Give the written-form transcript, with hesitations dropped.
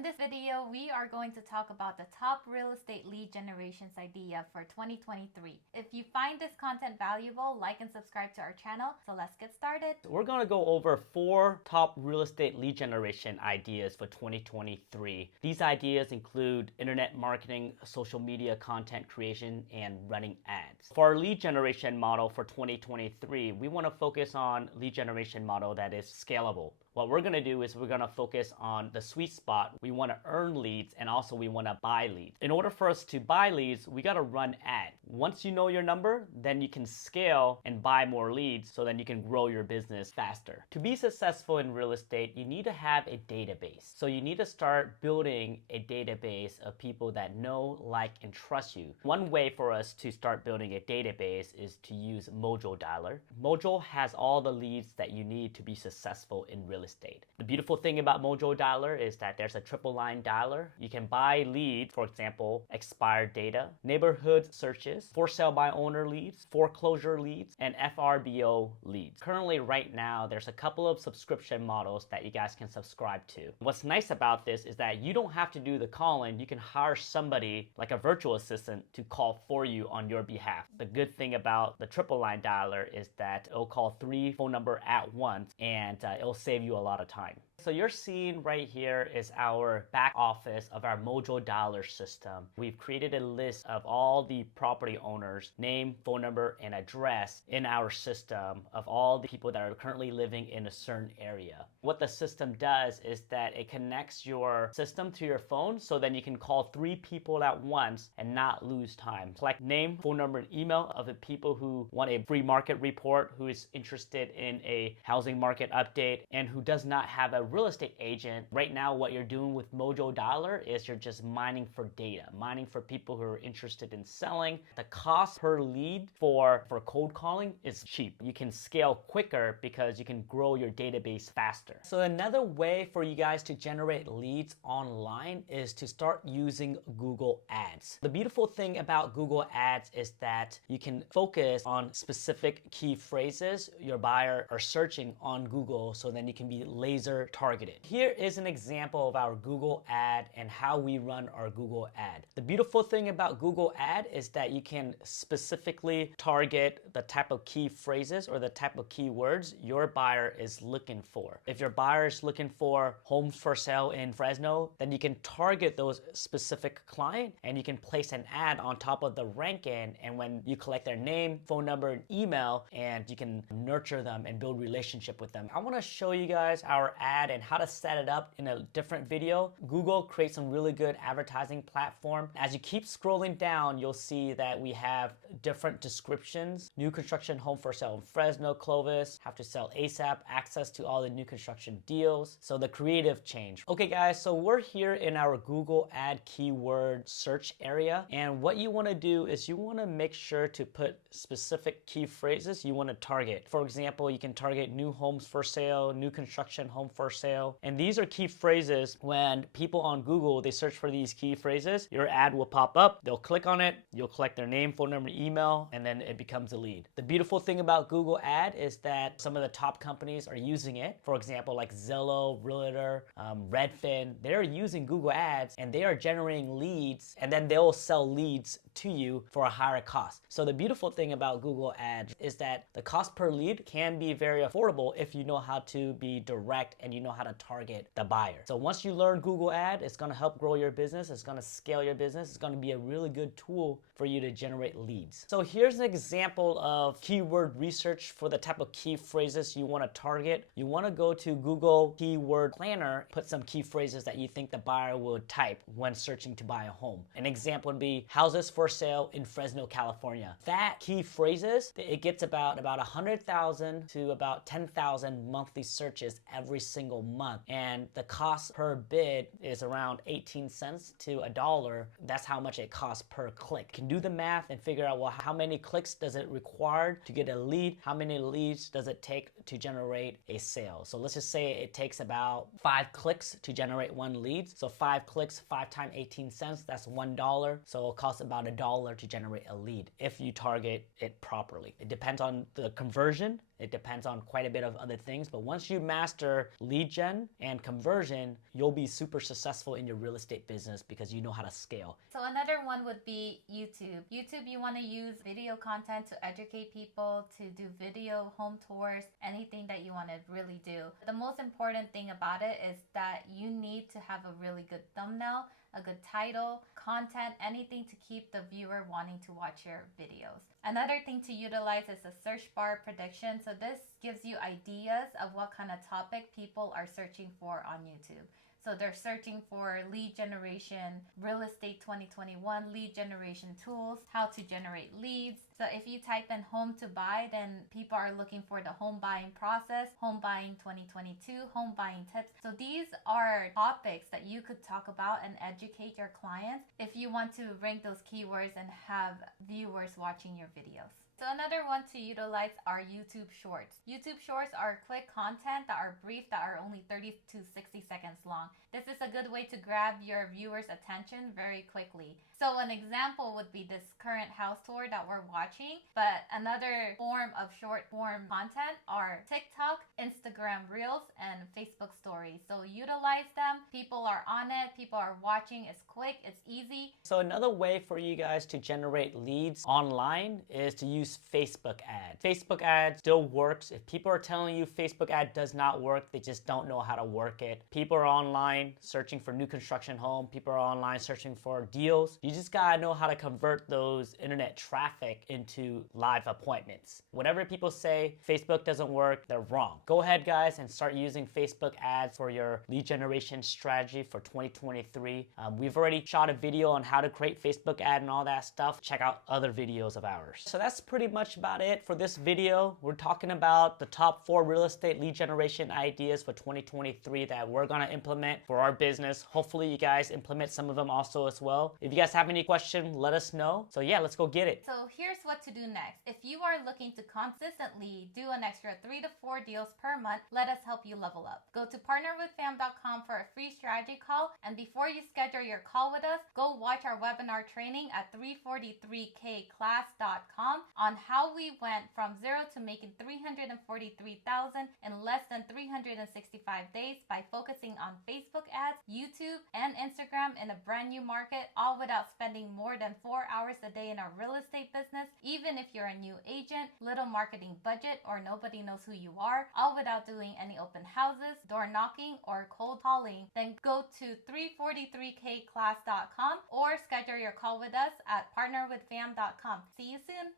in this video, we are going to talk about the top real estate lead generations idea for 2023. If you find this content valuable, like and subscribe to our channel. So let's get started. We're going to go over 4 top real estate lead generation ideas for 2023. These ideas include internet marketing, social media content creation, and running ads. For our lead generation model for 2023, we want to focus on lead generation model that is scalable. What we're going to do is we're going to focus on the sweet spot. We want to earn leads and also we want to buy leads. In order for us to buy leads, we got to run ads. Once you know your number, then you can scale and buy more leads so then you can grow your business faster. To be successful in real estate, you need to have a database. So you need to start building a database of people that know, like, and trust you. One way for us to start building a database is to use Mojo Dialer. Mojo has all the leads that you need to be successful in real estate. The beautiful thing about Mojo Dialer is that there's a triple line dialer. You can buy leads, for example, expired data, neighborhood searches, for sale by owner leads, foreclosure leads, and FRBO leads. Currently, right now, there's a couple of subscription models that you guys can subscribe to. What's nice about this is that you don't have to do the calling. You can hire somebody like a virtual assistant to call for you on your behalf. The good thing about the triple line dialer is that it'll call 3 phone numbers at once and it'll save you a lot of time. So you're seeing right here is our back office of our Mojo Dialer system. We've created a list of all the property owners, name, phone number, and address in our system of all the people that are currently living in a certain area. What the system does is that it connects your system to your phone so then you can call 3 people at once and not lose time. Select name, phone number, and email of the people who want a free market report, who is interested in a housing market update, and who does not have a real estate agent. Right now, what you're doing with Mojo Dialer is you're just mining for data, mining for people who are interested in selling. The cost per lead for cold calling is cheap. You can scale quicker because you can grow your database faster. So another way for you guys to generate leads online is to start using Google Ads. The beautiful thing about Google Ads is that you can focus on specific key phrases your buyer are searching on Google, so then you can be laser targeted. Here is an example of our Google ad and how we run our Google ad. The beautiful thing about Google ad is that you can specifically target the type of key phrases or the type of keywords your buyer is looking for. If your buyer is looking for homes for sale in Fresno, then you can target those specific client and you can place an ad on top of the ranking, and when you collect their name, phone number, and email, and you can nurture them and build relationship with them. I want to show you guys our ad and how to set it up in a different video. Google creates some really good advertising platform. As you keep scrolling down, you'll see that we have different descriptions. New construction home for sale in Fresno, Clovis, have to sell ASAP, access to all the new construction deals. So the creative change. Okay guys, so we're here in our Google ad keyword search area. And what you want to do is you want to make sure to put specific key phrases you want to target. For example, you can target new homes for sale, new construction home for sale. And these are key phrases. When people on Google, they search for these key phrases, your ad will pop up, they'll click on it, you'll collect their name, phone number, email, and then it becomes a lead. The beautiful thing about Google ad is that some of the top companies are using it. For example, like Zillow, Realtor, Redfin, they're using Google ads and they are generating leads, and then they'll sell leads to you for a higher cost. So the beautiful thing about Google ads is that the cost per lead can be very affordable if you know how to be direct and you know how to target the buyer. So once you learn Google ad, it's going to help grow your business. It's going to scale your business. It's going to be a really good tool for you to generate leads. So here's an example of keyword research for the type of key phrases you want to target. You want to go to Google Keyword Planner, put some key phrases that you think the buyer would type when searching to buy a home. An example would be houses for sale in Fresno, California. That key phrases, it gets about 100,000 to about 10,000 monthly searches every single month. And the cost per bid is around 18 cents to $1. That's how much it costs per click. You can do the math and figure out, well, how many clicks does it require to get a lead? How many leads does it take to generate a sale? So let's just say it takes about 5 clicks to generate 1 lead. So 5 clicks, 5 times 18 cents, that's $1. So it'll cost about $1 to generate a lead if you target it properly. It depends on the conversion It depends on quite a bit of other things. But once you master lead gen and conversion, you'll be super successful in your real estate business because you know how to scale. So another one would be YouTube. YouTube, you want to use video content to educate people, to do video home tours, anything that you want to really do. The most important thing about it is that you need to have a really good thumbnail, a good title, content, anything to keep the viewer wanting to watch your videos. Another thing to utilize is the search bar prediction. So this gives you ideas of what kind of topic people are searching for on YouTube. So they're searching for lead generation, real estate 2021, lead generation tools, how to generate leads. So if you type in home to buy, then people are looking for the home buying process, home buying 2022, home buying tips. So these are topics that you could talk about and educate your clients if you want to rank those keywords and have viewers watching your videos. So another one to utilize are YouTube Shorts. YouTube Shorts are quick content that are brief, that are only 30 to 60 seconds long. This is a good way to grab your viewers' attention very quickly. So an example would be this current house tour that we're watching, but another form of short form content are TikTok, Instagram Reels, and Facebook Stories. So utilize them. People are on it. People are watching. It's quick. It's easy. So another way for you guys to generate leads online is to use Facebook ads. Facebook ads still works. If people are telling you Facebook ad does not work, they just don't know how to work it. People are online searching for new construction home. People are online searching for deals. You just gotta know how to convert those internet traffic into live appointments. Whatever people say Facebook doesn't work, they're wrong. Go ahead, guys, and start using Facebook ads for your lead generation strategy for 2023. We've already shot a video on how to create Facebook ad and all that stuff. Check out other videos of ours. So that's pretty much about it for this video. We're talking about the top 4 real estate lead generation ideas for 2023 that we're gonna implement for our business. Hopefully you guys implement some of them also as well. If you guys have any questions, let us know. So yeah, let's go get it. So here's what to do next. If you are looking to consistently do an extra 3 to 4 deals per month, let us help you level up. Go to partnerwithfam.com for a free strategy call. And before you schedule your call with us, go watch our webinar training at 343kclass.com on how we went from zero to making $343,000 in less than 365 days by focusing on Facebook ads, YouTube, and Instagram in a brand new market, all without spending more than 4 hours a day in our real estate business. Even if you're a new agent, little marketing budget, or nobody knows who you are, all without doing any open houses, door knocking, or cold calling, then go to 343kclass.com or schedule your call with us at partnerwithfam.com. See you soon.